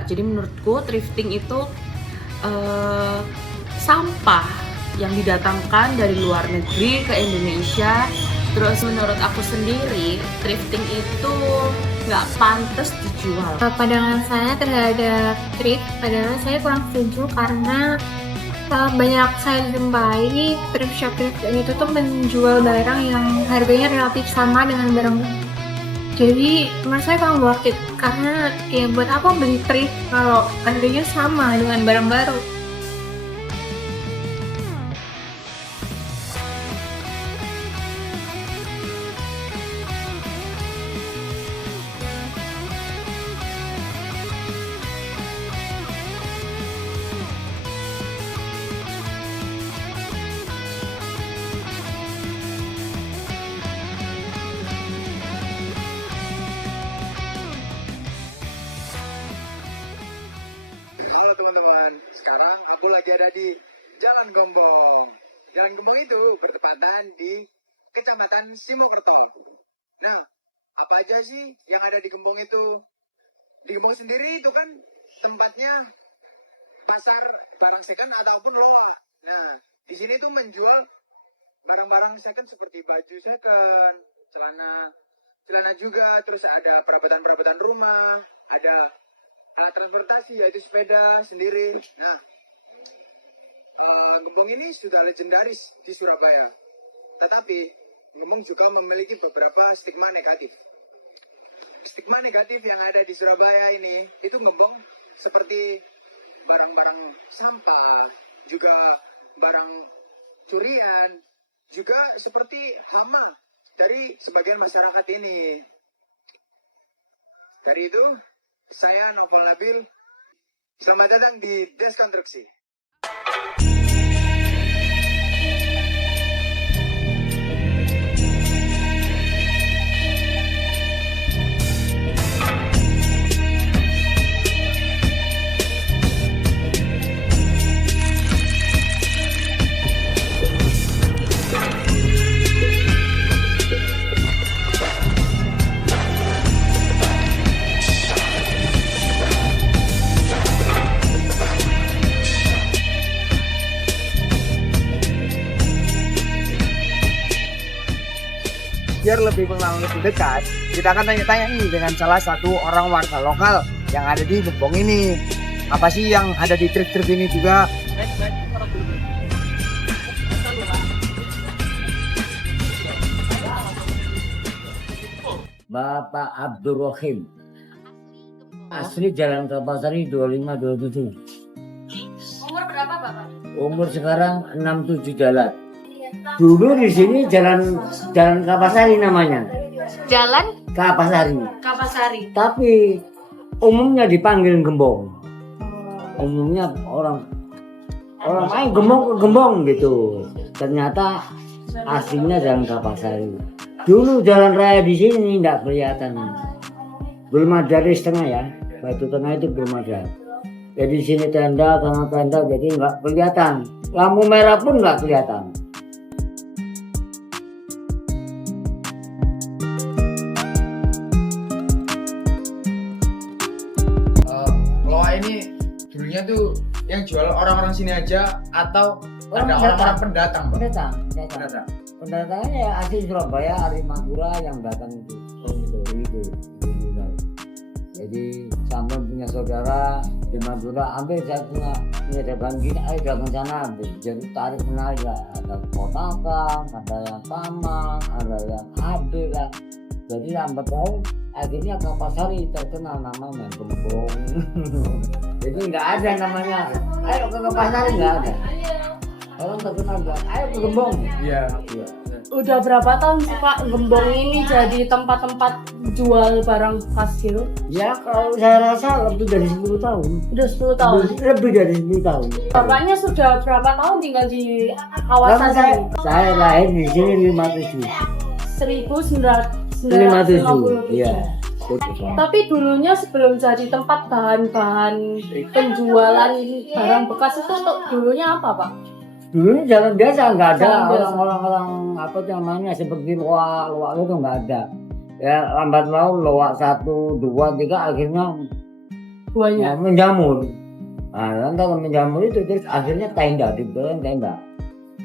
juga. Jadi menurutku thrifting itu sampah yang didatangkan dari luar negeri ke Indonesia. Terus menurut aku sendiri thrifting itu nggak pantas dijual. Pandangan saya terhadap thrift, padahal saya kurang setuju karena banyak saya jumpai thrift shop itu tuh menjual barang yang harganya relatif sama dengan barang. Jadi menurut saya kurang worth it karena ya buat apa beli thrift kalau harganya sama dengan barang baru. Halo teman-teman, sekarang aku lagi ada di Jalan Gombong. Jalan Gombong itu bertepatan di Kecamatan Simokerto. Nah, apa aja sih yang ada di Gembong itu? Di Gembong sendiri itu kan tempatnya pasar barang second ataupun loa. Nah, di sini tuh menjual barang-barang second seperti baju second, celana juga, terus ada perabotan-perabotan rumah, ada alat transportasi yaitu sepeda sendiri. Nah, Gembong ini sudah legendaris di Surabaya. Tetapi Gembong juga memiliki beberapa stigma negatif. Stigma negatif yang ada di Surabaya ini itu Gembong seperti barang-barang sampah, juga barang curian, juga seperti hama dari sebagian masyarakat ini. Dari itu, saya Novel Nabil. Selamat datang di Deskonstruksi. Biar lebih mengenal lebih dekat, kita akan tanya-tanya nih dengan salah satu orang warga lokal yang ada di Gembong ini. Apa sih yang ada di trip-trip ini juga? Bapak Abdurrahim, asli Jalan Kapasari 2527. Umur berapa Bapak? Umur sekarang 67 jalan. Dulu di sini Jalan Kapasari namanya. Jalan Kapasari. Kapasari. Tapi umumnya dipanggil Gembong. Umumnya orang main Gembong ke Gembong gitu. Ternyata aslinya Jalan Kapasari. Dulu jalan raya di sini tidak kelihatan. Belum ada res tengah ya. Batu tengah itu belum ada. Jadi di sini tenda, tanah tenda, jadi nggak kelihatan. Lampu merah pun nggak kelihatan. Loa ini dulunya tuh yang jual orang-orang sini aja atau ada orang-orang pendatang, Pak? Pendatang. Pendatangnya ya asli Surabaya, asli Madura yang datang itu. Itu. Jadi sampai punya saudara di Madura, ambil saya punya dagang gini, ayo dagang sana ambil. Jadi tarik menarik lah, ada kotakan, ada yang tamang, ada yang ambil lah. Jadi lambat laun akhirnya Kapasari terkenal namanya Gembong. Jadi nggak ada namanya, ayo ke Kapasari nggak ada. Orang terkenal nggak, ayo ke Gembong. Iya. Udah berapa tahun sih Pak Gembong ini jadi tempat-tempat jual barang khas gitu? Ya kalau saya rasa lebih dari 10 tahun. Udah 10 tahun. Lebih dari 10 tahun. Bapaknya sudah berapa tahun tinggal di kawasan Karena ini? saya lahir di sini 57. 1957. Iya. Tapi dulunya sebelum jadi tempat bahan-bahan penjualan barang bekas itu dulunya apa Pak? Dulu jalan biasa, nggak ada Jalan biasa. orang-orang apa namanya seperti loa itu nggak ada. Ya lambat laun loa 1, 2, 3 akhirnya Buahnya. menjamur. Nah, kalau menjamur itu terus akhirnya tenda, dibikin tenda.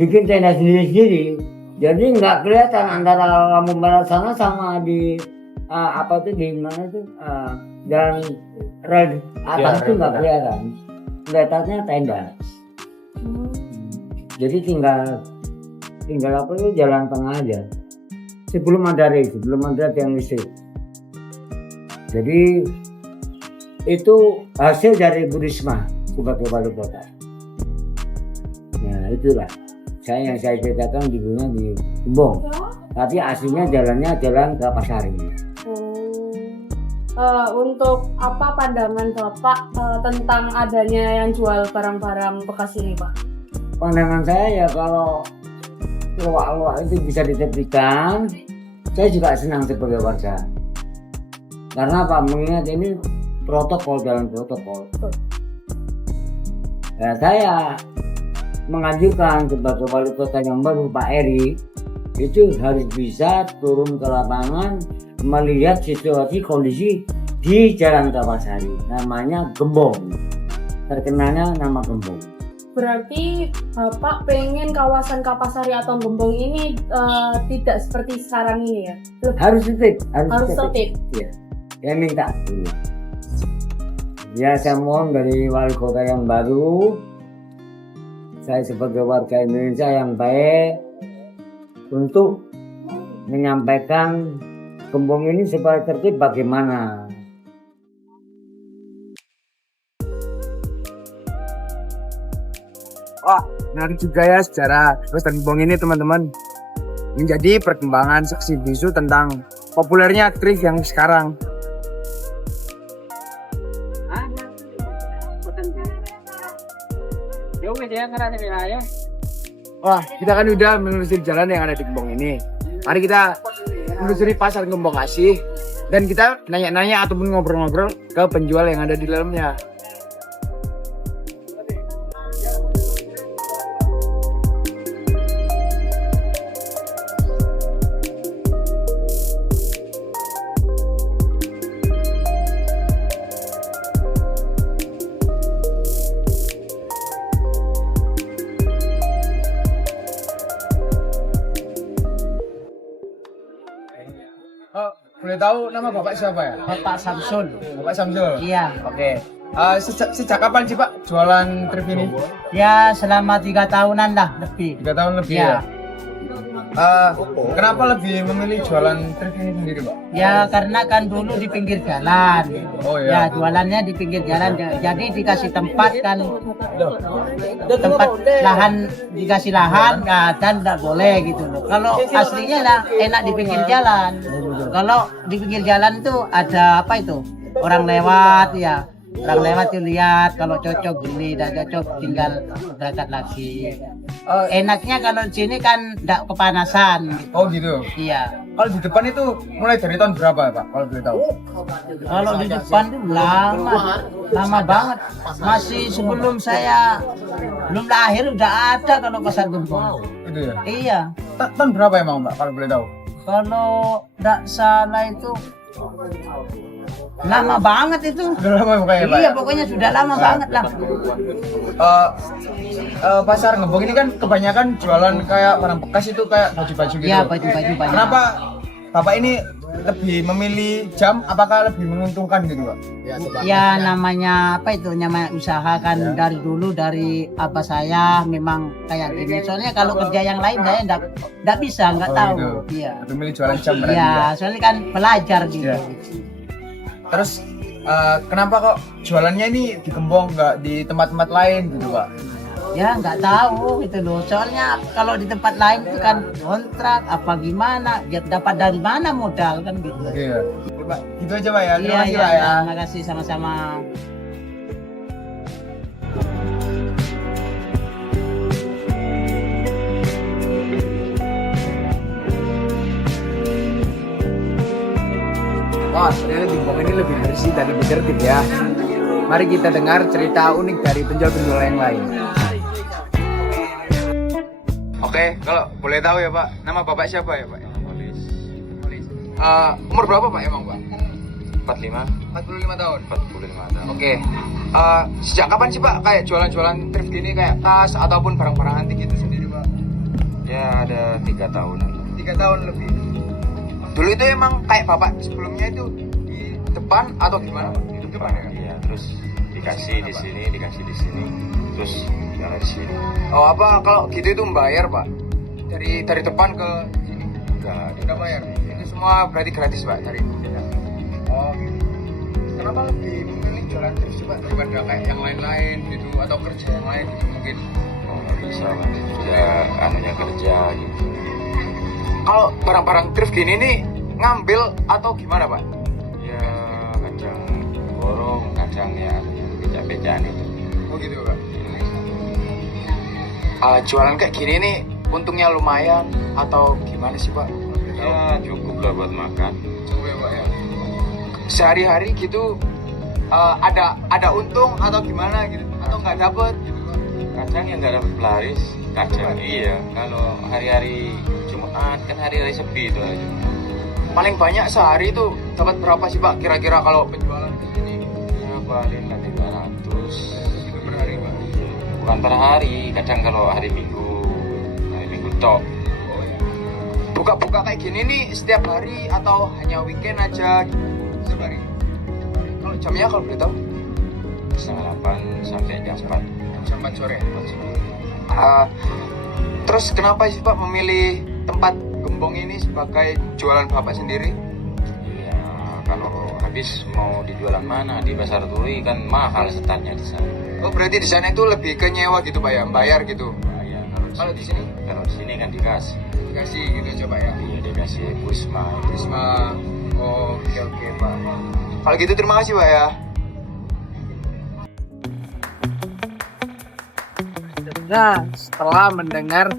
Bikin tenda sendiri-sendiri. Jadi nggak kelihatan antara lampu merah sana sama di apa tuh di mana tuh jalan rel atas itu nggak kelihatan. Kelihatannya tenda. Jadi tinggal apa itu jalan tengah aja. Sebelum ada tiang listrik. Jadi itu hasil dari Bu Risma sebagai wali kota. Nah itulah yang saya ceritakan dulunya di Gembong. Tapi aslinya jalannya jalan ke Pasari. Untuk apa pandangan Bapak tentang adanya yang jual barang-barang bekas ini, Pak? Pandangan saya ya kalau luak-luak itu bisa ditepikan, saya juga senang sebagai warga. Karena apa? Mengingat ini protokol, jalan protokol. Ya, saya mengajukan sebagai wali kota yang baru Pak Eri itu harus bisa turun ke lapangan melihat situasi kondisi di Jalan Kapasari, namanya Gembong, terkenalnya nama Gembong. Berarti Bapak pengen kawasan Kapasari atau Gembong ini tidak seperti sekarang ini ya? Harus tertib, Harus tertib. Iya, saya minta. Ya saya mohon dari wali kota yang baru, saya sebagai warga Indonesia yang baik untuk menyampaikan Gembong ini supaya tertib bagaimana. Wah, menarik juga ya sejarah Western Gembong ini teman-teman. Menjadi perkembangan saksi bisu tentang populernya thrift yang sekarang. Wah, kita kan udah menelusuri jalan yang ada di Gembong ini. Mari kita menelusuri pasar Gembong Asih dan kita nanya-nanya ataupun ngobrol-ngobrol ke penjual yang ada di dalamnya. Oh, boleh tahu nama Bapak siapa ya? Bapak Samsul. Bapak Samsul. Iya. Oke. Sejak kapan sih Pak jualan thrift ini? Ya selama 3 tahunan lah lebih. 3 tahun lebih Ya. ya. Kenapa lebih memilih jualan thrift ini sendiri Pak? Ya karena kan dulu di pinggir jalan. Oh Ya ya. jualannya di pinggir jalan. Jadi dikasih tempat kan. Tempat lahan dikasih lahan dan tidak boleh gitu loh. Kalau aslinya lah enak di pinggir jalan. Kalau di pinggir jalan itu ada apa itu? Orang lewat ya. Orang lewat tuh lihat kalau cocok beli, tidak cocok tinggal berangkat lagi. Enaknya kalau di sini kan tidak kepanasan. Gitu. Oh gitu. Iya. Kalau di depan itu mulai dari tahun berapa Pak? Kalau boleh tahu? Kalau di depan tuh lama banget. Masih sebelum saya belum lahir udah ada kalau pasar Gembong. Itu ya. Iya. Tahun berapa emang Pak? Kalau boleh tahu? Kalau tidak salah itu lama banget itu. Udah lama pokoknya Pak. Iya pokoknya sudah lama banget lah. Pasar Gembong ini kan kebanyakan jualan kayak barang bekas itu kayak baju-baju gitu. Iya baju-baju banyak. Kenapa Bapak ini lebih memilih jam? Apakah lebih menguntungkan gitu Pak? Ya namanya apa itu namanya usaha kan dari dulu dari apa saya memang kayak gini. Soalnya kalau kerja yang lain saya enggak bisa nggak Oh, tahu. gitu. Iya. Lebih memilih jualan jam berarti Iya ya? soalnya kan pelajar gitu. Iya. Terus kenapa kok jualannya ini di Gembong nggak di tempat-tempat lain gitu Pak? Ya nggak tahu gitu loh. Soalnya kalau di tempat lain itu kan kontrak apa gimana, ya dapat dari mana modal kan gitu. Iya. Pak, gitu aja Pak ya. Terima Iya kasih iya, Pak ya. terima kasih sama-sama. Wah, ternyata di Gembong ini lebih bersih dan lebih tertib ya. Mari kita dengar cerita unik dari penjual-penjual yang lain. Oke, kalau boleh tahu ya Pak, nama Bapak siapa ya Pak? Umur berapa Pak emang Pak? 45 tahun. 45 tahun. Oke. Sejak kapan sih Pak kayak jualan-jualan thrift gini kayak tas ataupun barang-barang antik itu sendiri Pak? Ya ada 3 tahunan. 3 tahun lebih. Dulu itu emang kayak Bapak sebelumnya itu di depan atau gimana Pak? Di depan ya? Iya, terus dikasih di sini, terus jalan di sini. Oh apa kalau gitu itu membayar Pak? Dari depan ke sini? Enggak bayar. Itu semua berarti gratis Pak dari Oh gitu. Kenapa lebih memilih jualan thrift sih Pak daripada kayak yang lain-lain gitu atau kerja yang lain gitu mungkin? Oh, nggak bisa Pak, juga anunya kerja gitu. Kalau barang-barang thrift gini nih ngambil atau gimana Pak? Ya kadang borong, kadang ya becak-becakan itu. Oh gitu Pak. Jualan kayak gini nih untungnya lumayan atau gimana sih Pak? Ya cukup lah buat makan. Cukup ya Pak ya. Sehari-hari gitu ada untung atau gimana gitu atau nggak dapet gitu Pak? Kadang yang nggak dapat pelaris, kadang iya. Kalau hari-hari Jumat kan hari-hari sepi itu aja. Paling banyak sehari itu dapat berapa sih Pak kira-kira kalau penjualan di sini? Ya paling nanti 200 Itu per hari Pak. bukan per hari, kadang kalau hari Minggu tok. Buka-buka kayak gini nih setiap hari atau hanya weekend aja gitu? Setiap hari. Kalau jamnya kalau boleh tahu? Setengah 8 sampai jam 4. Jam 4 sore. Terus kenapa sih Pak memilih tempat gembong ini sebagai jualan Bapak sendiri? Ya kalau habis mau dijualan mana di Pasar Turi kan mahal setannya di sana. Oh berarti di sana itu lebih ke nyewa gitu Pak ya, bayar gitu. Ya, Kalau di sini kan dikasih. dikasih gitu aja Pak ya. Iya dikasih Pusma. Risma. Oh oke Pak. Kalau gitu terima kasih Pak ya. Nah, setelah mendengar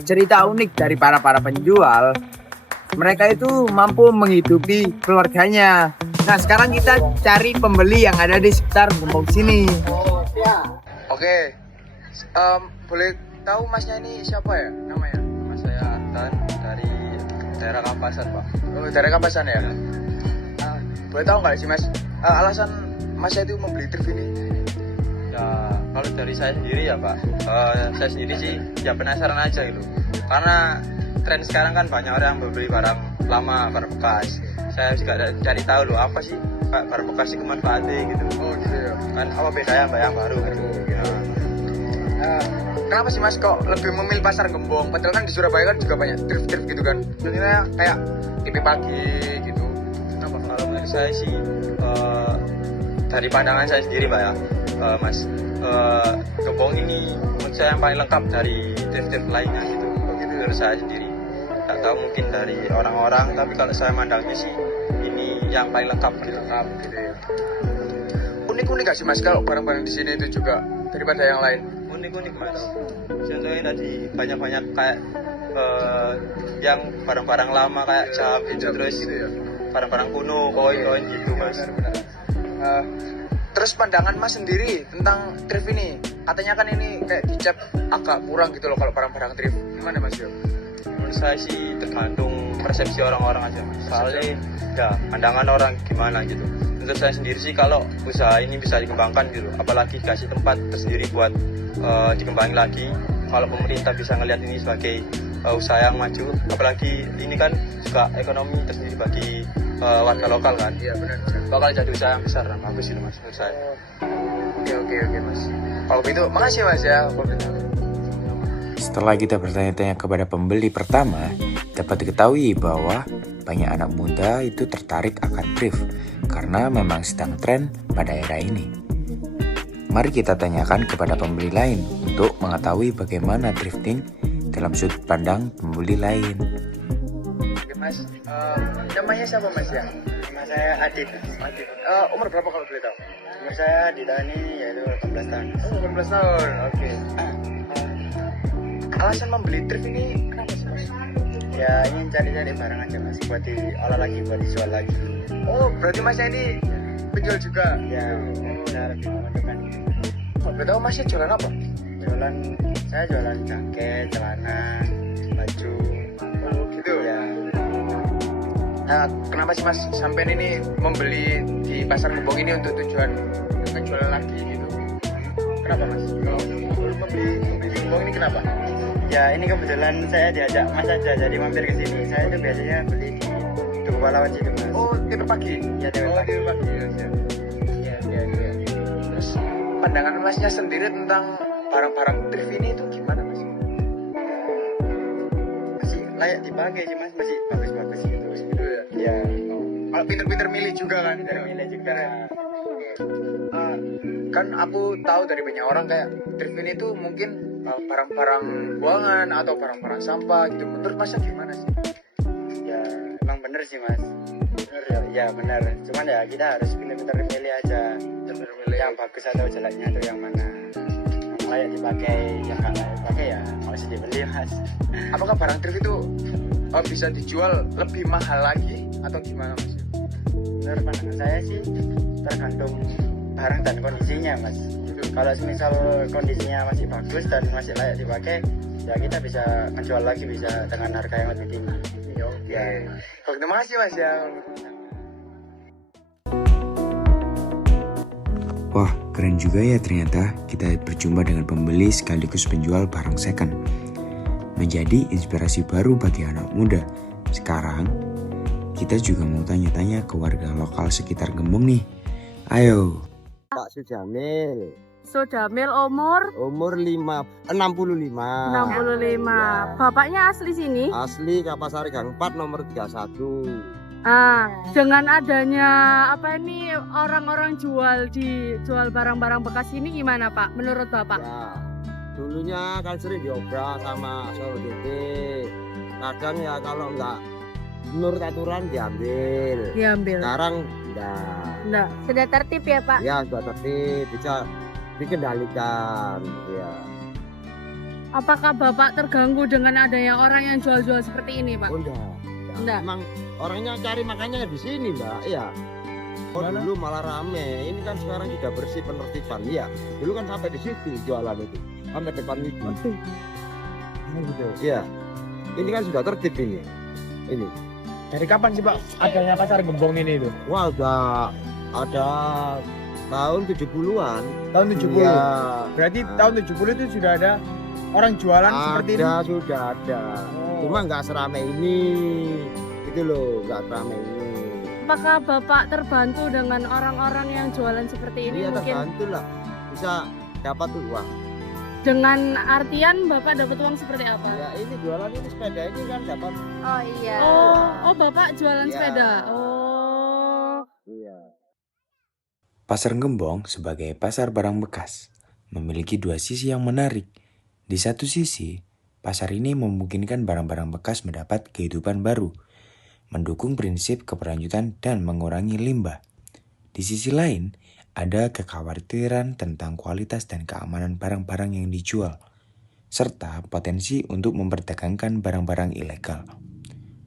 cerita unik dari para penjual, mereka itu mampu menghidupi keluarganya. Nah, sekarang kita cari pembeli yang ada di sekitar gembong sini. Oke. Boleh tahu masnya ini siapa ya namanya? Mas saya Tan dari daerah Kampasan Pak. Oh, dari Kampasan ya? Boleh tahu nggak sih Mas alasan Masnya itu membeli thrift ini? Ya kalau dari saya sendiri ya Pak, saya sendiri sih ya penasaran aja gitu. Karena tren sekarang kan banyak orang yang membeli barang lama, barang bekas. Saya juga cari tahu loh apa sih barang bekas itu manfaatnya gitu. Oh gitu ya. Kan apa bedanya mbak yang baru gitu. Ya. Kenapa sih Mas kok lebih memilih pasar gembong? Padahal kan di Surabaya kan juga banyak thrift gitu kan. Sebenarnya kayak TV pagi gitu. Kenapa? Kalau menurut saya sih dari pandangan saya sendiri Pak ya, Mas, gembong ini menurut saya yang paling lengkap dari thrift lainnya gitu. Menurut saya sendiri. Tak tahu mungkin dari orang-orang, tapi kalau saya mandangnya sih ini yang paling lengkap gitu. Gitu ya. Unik-unik gak sih Mas kalau barang-barang di sini itu juga daripada yang lain? Unik-unik Mas. Contohnya tadi banyak-banyak kayak yang barang-barang lama kayak jam gitu, terus gitu ya. barang-barang kuno, koin-koin gitu Mas. Benar. Terus pandangan Mas sendiri tentang thrift ini, katanya kan ini kayak dicap agak kurang gitu loh kalau barang-barang thrift. Gimana Mas Yo? Menurut saya sih tergantung persepsi orang-orang aja Mas. Soalnya ya pandangan orang gimana gitu. Menurut saya sendiri sih kalau usaha ini bisa dikembangkan gitu, apalagi kasih tempat tersendiri buat dikembangin lagi. Kalau pemerintah bisa ngelihat ini sebagai usaha yang maju, apalagi ini kan juga ekonomi tersendiri bagi warga lokal kan. Iya benar. Bakal jadi usaha yang besar dan bagus itu Mas menurut saya. Oke Mas. Kalau begitu makasih Mas ya. Setelah kita bertanya-tanya kepada pembeli pertama, dapat diketahui bahwa banyak anak muda itu tertarik akan thrift karena memang sedang tren pada era ini. Mari kita tanyakan kepada pembeli lain untuk mengetahui bagaimana thrifting dalam sudut pandang pembeli lain. Oke Mas, namanya siapa Mas ya? Nama saya Adit. Umur berapa kalau boleh tahu? Umur saya di tahun ini yaitu 18 tahun. Oh 18 tahun, oke. Alasan membeli thrift ini kenapa sih Mas? Ya ingin cari-cari barang aja Mas, buat diolah lagi, buat dijual lagi. Oh berarti Masnya ini penjual juga? Ya, saya lebih membutuhkan. Oh, boleh tahu Masnya jualan apa? Saya jualan jaket, celana, baju. Oh gitu? Ya. Kenapa sih Mas sampai ini membeli di Pasar Gembong ini untuk tujuan menjual lagi gitu? Kenapa Mas? Kalau membeli di Gembong ini kenapa? Ya ini kebetulan saya diajak Mas aja, jadi mampir ke sini. Saya itu biasanya beli di Tugu Pahlawan situ Mas. Oh, tidur pagi? Ya tidur pagi. Tidur pagi. Ya. Terus pandangan Masnya sendiri tentang barang-barang thrift ini itu gimana Mas? Masih layak dipakai sih Mas, masih bagus-bagus gitu. Gitu ya? Ya, Kalau pinter-pinter milih juga kan? milih juga. Kan aku tahu dari banyak orang kayak thrift ini tuh mungkin barang-barang buangan atau barang-barang sampah gitu. Menurut Masnya gimana sih? Ya emang bener sih Mas. Bener ya, ya bener. Cuman ya kita harus pintar-pintar milih aja. Milih yang bagus atau jeleknya itu yang mana. Yang layak dipakai, yang nggak layak dipakai ya nggak usah dibeli Mas. Apakah barang thrift itu bisa dijual lebih mahal lagi atau gimana Mas? Menurut pandangan saya sih tergantung barang dan kondisinya Mas. Kalau misal kondisinya masih bagus dan masih layak dipakai, ya kita bisa menjual lagi bisa dengan harga yang lebih tinggi. Ya. Oke, terima kasih Mas ya. Wah, keren juga ya ternyata kita berjumpa dengan pembeli sekaligus penjual barang second. Menjadi inspirasi baru bagi anak muda. Sekarang, kita juga mau tanya-tanya ke warga lokal sekitar Gembong nih. Ayo. Pak Sujamil, Sodamil umur umur 65. 65. Bapaknya asli sini? Asli Kapasari Gang 4 nomor 31. Dengan adanya orang-orang jual barang-barang bekas ini gimana Pak? Menurut Bapak? Ya, dulunya kan sering diobrak sama Solo DP. Kadang ya kalau nggak menurut aturan diambil. Sekarang Enggak. Sudah tertib ya Pak? Ya sudah tertib, bisa dikendalikan. Ya. Apakah Bapak terganggu dengan adanya orang yang jual-jual seperti ini Pak? Oh, enggak. Emang orangnya cari makannya di sini Mbak. Ya. Dulu malah rame. Ini kan sekarang sudah bersih penertiban. Ya. Dulu kan sampai di situ jualan itu, sampai depan itu. Gitu. Ya. Ini kan sudah tertib ini. Ini. Dari kapan sih Pak adanya Pasar Gembong ini itu? Wah, udah ada tahun 70-an. Tahun 70? Ya. Berarti tahun 70 itu sudah ada orang jualan seperti ini? Sudah ada. Cuma nggak seramai ini. Itu loh, nggak seramai ini. Apakah Bapak terbantu dengan orang-orang yang jualan seperti ini? Iya, Mungkin terbantu lah. Bisa dapat uang. dengan artian Bapak dapat uang seperti apa? Ya ini jualan ini sepeda ini kan dapat. Oh iya. Oh Bapak jualan sepeda. Oh. Iya. Pasar Gembong sebagai pasar barang bekas memiliki dua sisi yang menarik. Di satu sisi, pasar ini memungkinkan barang-barang bekas mendapat kehidupan baru, mendukung prinsip keberlanjutan dan mengurangi limbah. Di sisi lain, ada kekhawatiran tentang kualitas dan keamanan barang-barang yang dijual, serta potensi untuk memperdagangkan barang-barang ilegal.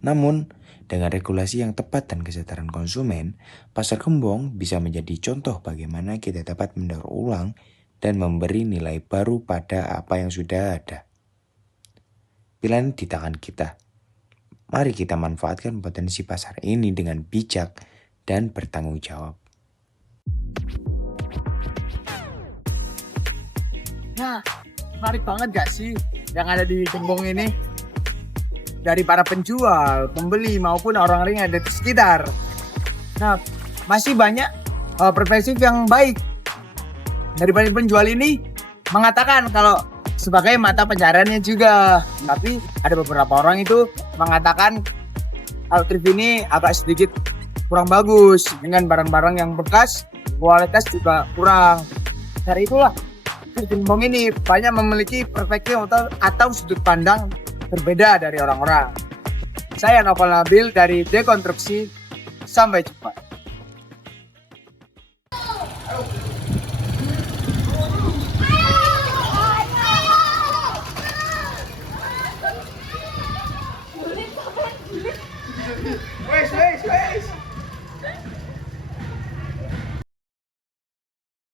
Namun, dengan regulasi yang tepat dan kesadaran konsumen, Pasar Gembong bisa menjadi contoh bagaimana kita dapat mendaur ulang dan memberi nilai baru pada apa yang sudah ada. Pilihan di tangan kita. Mari kita manfaatkan potensi pasar ini dengan bijak dan bertanggung jawab. Nah, menarik banget gak sih yang ada di Gembong ini? Dari para penjual, pembeli maupun orang-orang yang ada di sekitar. Nah, masih banyak perspektif yang baik. Dari para penjual ini mengatakan kalau sebagai mata pencariannya juga. Tapi ada beberapa orang itu mengatakan kalau thrift ini agak sedikit kurang bagus dengan barang-barang yang bekas, kualitas juga kurang. Dari itulah Gembong ini banyak memiliki perspektif atau sudut pandang berbeda dari orang-orang. Saya Novel Nabil dari Dekonstruksi. Sampai jumpa.